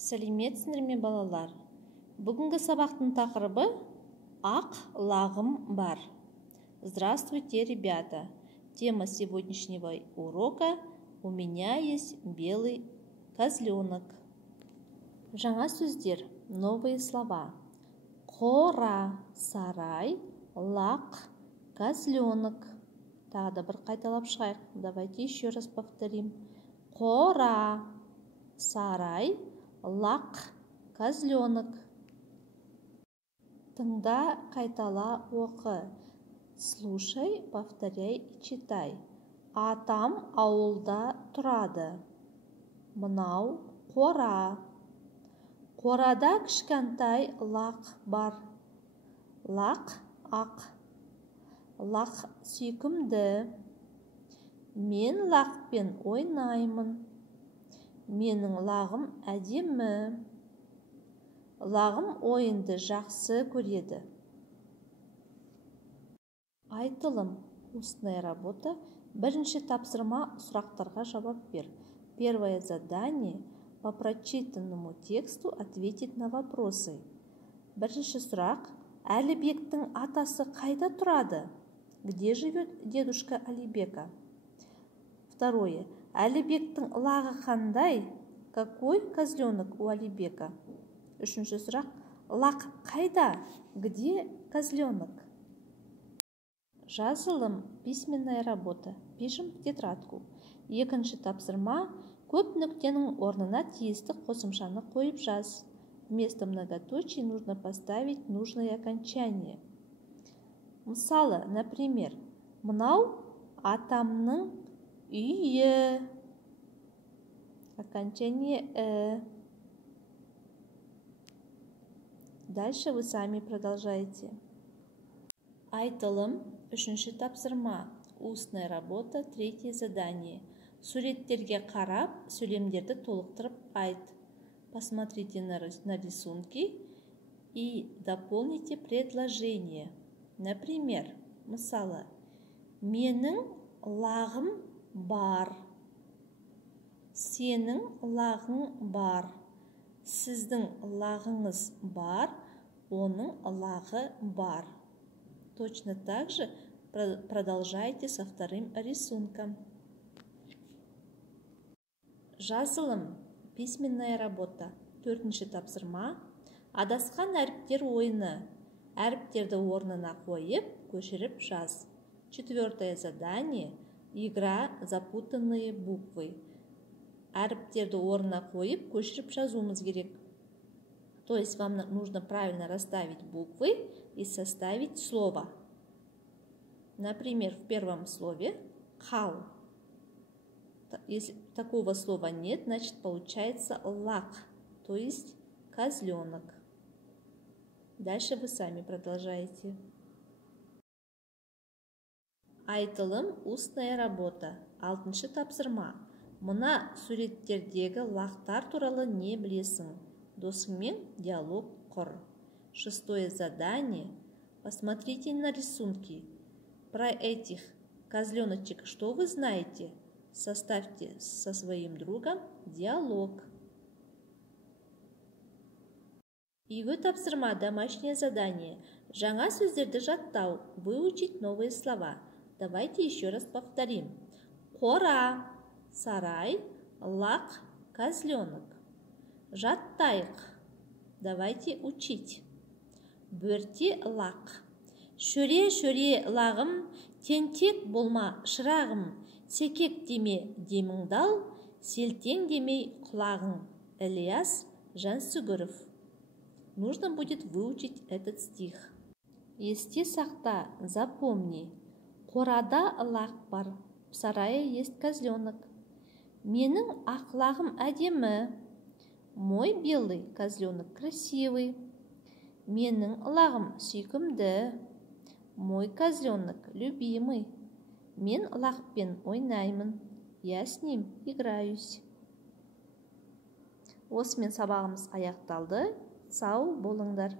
Сәлеметсіңдер ме, балалар? Бүгінгі сабақтың тақырыбы «Ақ лағым бар». Здравствуйте, ребята! Тема сегодняшнего урока «У меня есть белый козленок». Жаңа сөздер, новые слова. Қора, сарай, лақ, козленок. Тағы да бір қайталап шығайық. Давайте еще раз повторим. Қора, сарай, лақ, козленок. Тыңда, қайтала, оқы. Слушай, повторяй и читай. Атам ауылда тұрады. Мынау қора. Қорада кішкентай лақ бар. Лақ ақ. Лақ сүйкімді. Мен лақпен ойнаймын. Менің лағым әдемі. Лағым ойынды жақсы көреді. Айтылым. Устная работа. Бірінші тапсырма, сұрақтарға жауап бер. Первое задание. По прочитанному тексту ответить на вопросы. Бірінші сұрақ. Әлібектің атасы қайда тұрады? Где живет дедушка Алибека? Второе. Әлібектің лағы қандай? Какой козленок у Алибека? Үшінші сұрақ. Лақ қайда? Где козленок? Жазылым. Письменная работа. Пишем в тетрадку. Екінші тапсырма. Көп нүктенің орнына тиісті қосымшаны қойып жаз. Вместо многоточий нужно поставить нужное окончание. Мысалы, например, мынау атамның үйі. Окончание Дальше вы сами продолжаете. Айтылым. Үшінші тапсырма. Устная работа. Третье задание. Суреттерге қарап, сөйлемдерді толықтырып айт. Посмотрите на рисунки и дополните предложение. Например, мысалы, менің лағым бар. Сенің лағың бар. Сіздің лағыңыз бар. Оның лағы бар. Точно так же продолжайте со вторым рисунком. Жазылым. Письменная работа. Төртінші тапсырма. Адасқан әріптер ойыны. Әріптерді орнына қойып, көшіріп жаз. Четвертое задание. Игра запутанные буквы. Әріптерді орнына қойып, көшіріп жазуымыз керек. То есть вам нужно правильно расставить буквы и составить слово. Например, в первом слове «хал». Если такого слова нет, значит получается лақ, то есть козленок. Дальше вы сами продолжаете. Айтылым. Устная работа. Алтыншы тапсырма. Мына суреттердегі лақтар туралы не білесің? Досыңмен диалог құр. Шестое задание. Посмотрите на рисунки. Про этих козленочек что вы знаете? Составьте со своим другом диалог. Үйге тапсырма. Домашнее задание. Жаңа сөздерді жаттау. Выучить новые слова. Давайте еще раз повторим. Қора, сарай, лақ, козленок. Жаттайық. Давайте учить. Бөрте лақ. Шөре-шөре лағым, тентек болма шырағым. Секек деме деміңдал, селтең демей құлағың. Ильяс Жансүгіров. Нужно будет выучить этот стих. Есте сақта, запомни. Қорада лақ бар, в сарае есть козленок. Менің ақ лағым әдемі. Мой белый козленок красивый. Менің лағым сүйкімді. Мой козленок любимый. Мен лақпен ойнаймын. Я с ним играюсь. Осымен сабағымыз аяқталды. Сау болыңдар.